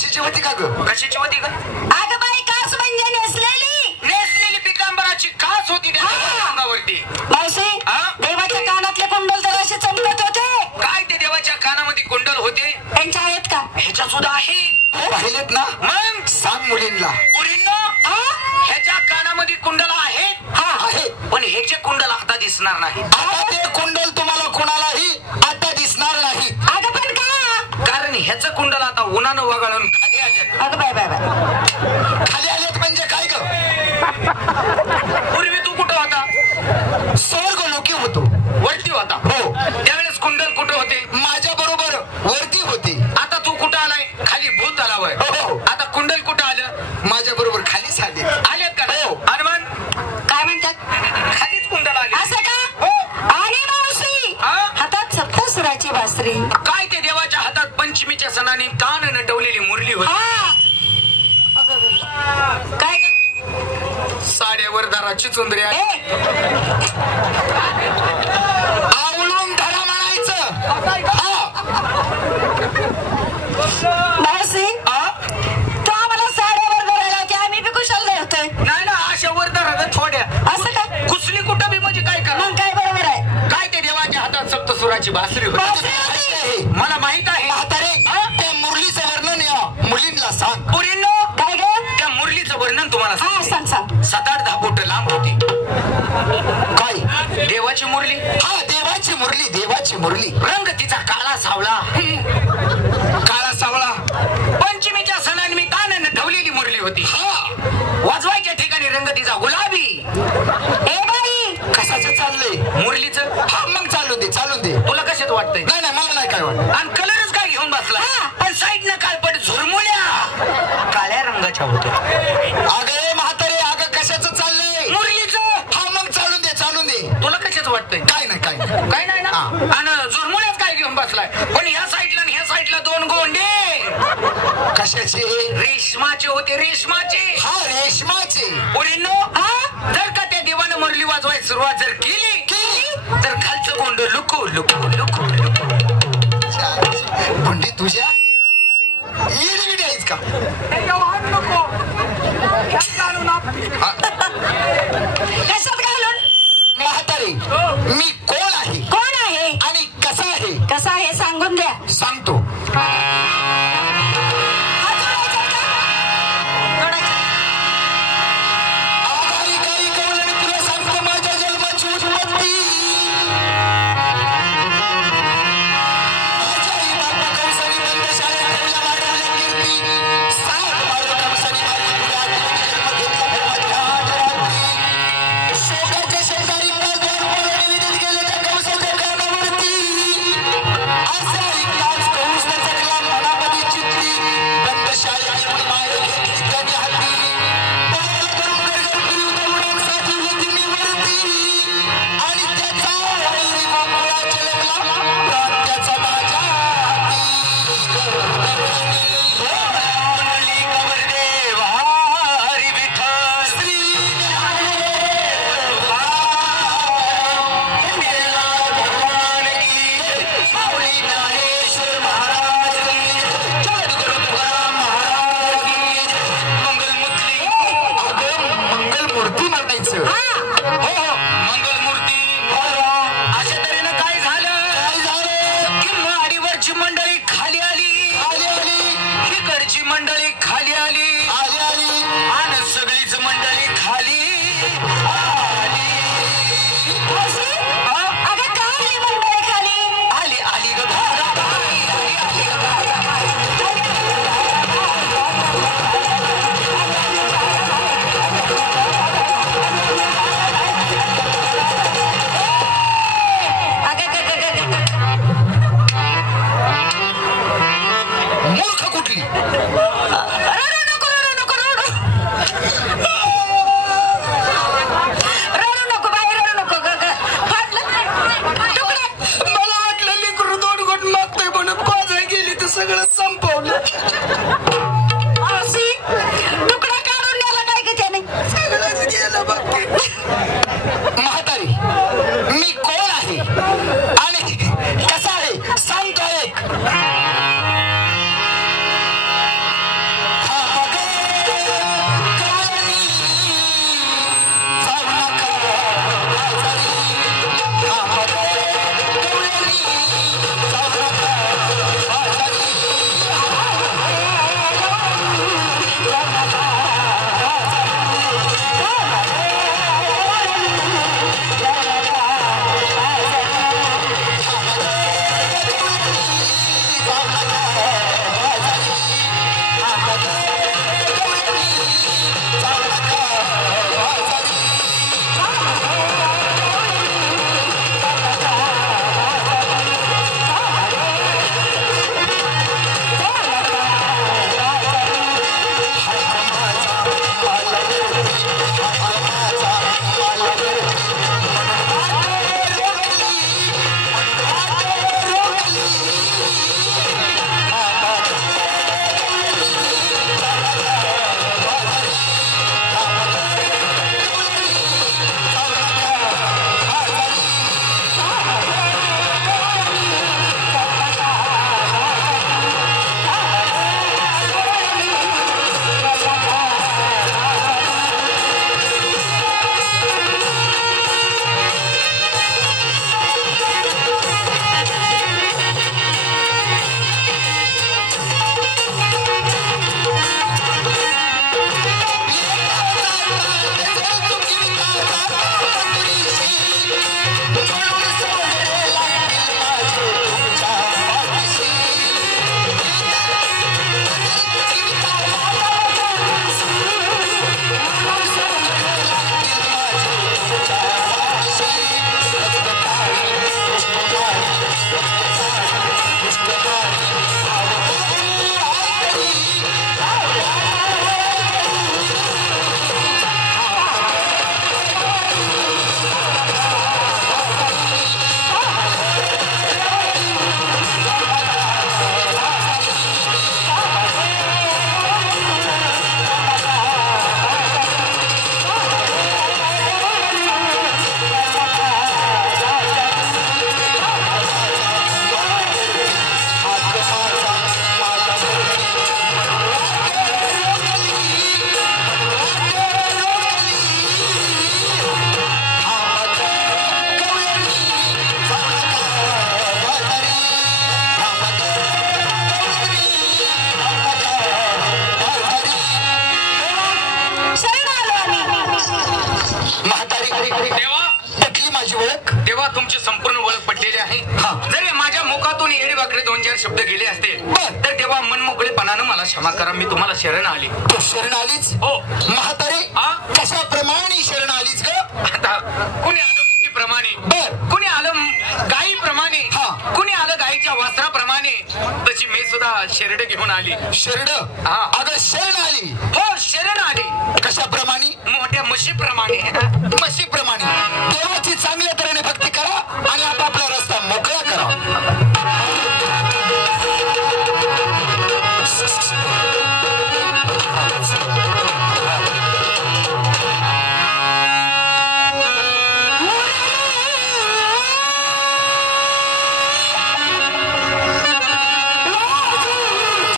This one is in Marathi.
कशाची होती का ग? कशाची होती ग? अगं बाई कास म्हणजे नेसलेली पितांबराची कास होती त्याच्या अंगावरती. मावशी देवाच्या कानातले कुंडल तर असे चमकत होते. काय ते देवाच्या कानामध्ये कुंडल होते? त्यांच्या आहेत का? ह्याच्या सुद्धा आहे. पाहिलेत ना? मग सांग मुलींना. मुलींना ह्याच्या कानामध्ये कुंडल आहेत. हा आहेत, पण ह्याचे कुंडल आता दिसणार नाही. आता ते कुंडल तुम्हाला कोणालाही आता दिसणार नाही. अगं पण का? कारण ह्याचं कुंडल आता उन्हानं वगाळून खाली आले. अगं बाय बाय बाय. खाली आलेत म्हणजे काय ग? पूर्वी तू कुठं होता? स्वर्ग लोकी होतो. वरती होता. हो. त्यावेळेस कुंडल कुठं होते? माझ्या बरोबर वरती होती. आता तू कुठं आलाय? खाली भूत आला वय. हो. आता कुंडल कुठं आलं? माझ्या बरोबर खालीच आले. आलेत का? हो. हनुमान काय म्हणतात? खालीच कुंडल आले. असं का? हो. आणि मावशी हातात सप्तसुराची बासरी. काय ते देवाच्या हातात पंचमीच्या सणाने कान नटवलेली मुरली होती. काय ग? साड्यावर दाराची चुंदरी आहे. आवळून धरा म्हणायचं. मावशी तू आम्हाला साड्यावर धरायला होती, आम्ही बी कुशल होतोय. नाही ना, अशा वर दारा थोड्या. असं का? कुसली कुठं बी म्हणजे काय करा? मग काय बरोबर आहे? काय ते देवाच्या हातात सप्तसुराची बासरी होती. मला माहित आहे. म्हातारे त्या मुरलीचं वर्णन या मुलींना सांग. पुरींनो काय ग? त्या मुरलीचं वर्णन तुम्हाला हा सांग सांग. 7-8 बोट लांब होती. काय? देवाची मुरली. हा देवाची मुरली. देवाची मुरली. रंग तिचा काळा सावळा. काळा सावळा. पंचमीच्या सणानिमित्तानं नटवलेली मुरली होती. हा वाजवायच्या ठिकाणी रंग तिचा गुलाबी. ए बाई कशाचं चाललंय? मुरलीचं. हा मग चालून दे चालून दे. तुला कशात वाटतंय? नाही नाही मला नाही काय वाटत. आणि कलरच काय घेऊन बसला? पण साईडनं काळपट झुरमुल्या काळ्या रंगाच्या होत्या. अगं म्हातारे अगं कशाचं चाललंय? मुरलीचं. हा मग चालून दे चालून दे. तुला कशाच वाटतंय? काय नाही काय नाही. काय नाही ना. आणि झुरमुल्याच काय घेऊन बसलाय? पण ह्या साईडला आणि ह्या साईडला 2 गोंडे कशाचे? रेशमाचे होते. रेशमाचे. हा रेशमाचे. पुरींनो जर का त्या देवानं मुरली वाजवायची सुरुवात जर केली तर खालचं गोंड लुकू लुकू लुकू लुकू. म्हणजे तुझ्या येडविडी आहेस का? कशात घालून? म्हातारे मी कोण आहे कोण आहे आणि कसा आहे? कसा आहे सांगून द्या. सांगतो. आधारी काही कवळ आणि तुला सांगतो माझ्या जन्माची उत्पत्ती. माझ्या आई बापा कंसाने बंद शाळेत ठेवल्या वाढवल्या कीर्ती. 7 बाळ कंसाने माझी पुढे आठवणी जन्म घेतला धर्माच्या हातरात्री. शोकाच्या शेजारी 5 द्वार पोराने विधीत गेले त्या कंसाच्या कर्णावरती. असा ऐकताच कंस चकला मनामध्ये चित्ती. बंद शाळेत येऊन माय घेतली त्याने हाती. पोराला धरून गरगरपुरी उतरवण्यासाठी होती मी वरती. आणि त्याचा वैरी गोकुळा चलकला प्राण त्याचा माझ्या हाती. मंडळी कवरदेव हरी विठ्ठल श्री मेला भगवान की जय. माऊली ज्ञानेश्वर महाराज की जय. जगद्गुरु तुकाराम महाराज की जय. मंगलमूर्ती. अगं मंगलमूर्ती म्हणायचं. हो मंगलमूर्ती. अशा तऱ्हेनं काय झालं? काय झालं? की माडीवरची मंडळी खाली आली. आली आली इकडची मंडळी खाली आली. आली आली. आणि सगळीच मंडळी खाली आली. अगं काय आली मंडळी खाली? आली आली ग भाराबाई. आली आली ग भाराबाई. मूर्ख कुठली? रडू नको रडू नको रडू रडू नको बाई रडू नको फाटलं तुकडे. मला वाटलं लेकरू 2 गोट मागतोय म्हणून पाजाय गेली तर सगळं संपवलं. मावशी तुकडा काढून नेला काय ग त्याने? सगळंच गेलं बाकी. म्हातारी मी कोण आहे आणि कसा आहे सांगतो. एक तेव्हा तुमची संपूर्ण ओळख पटलेली आहे. हा. जरी माझ्या मुखातून येडे वाकडे 2-4 शब्द गेले असते बर. तर तेव्हा मनमोकळेपणानं मला क्षमा करा. मी तुम्हाला शरण आली. तू शरण आलीच हो. म्हातारे हा? कशाप्रमाणे शरण आलीच ग? आता कुणी आलं मुकीप्रमाणे, बर. कुणी आलं गायीप्रमाणे, हा. कुणी आलं गायीच्या वस्त्राप्रमाणे, तशी मी सुद्धा शेरड घेऊन आली. शरण हा. अगं शरण आली हो, शरण आली. कशाप्रमाणे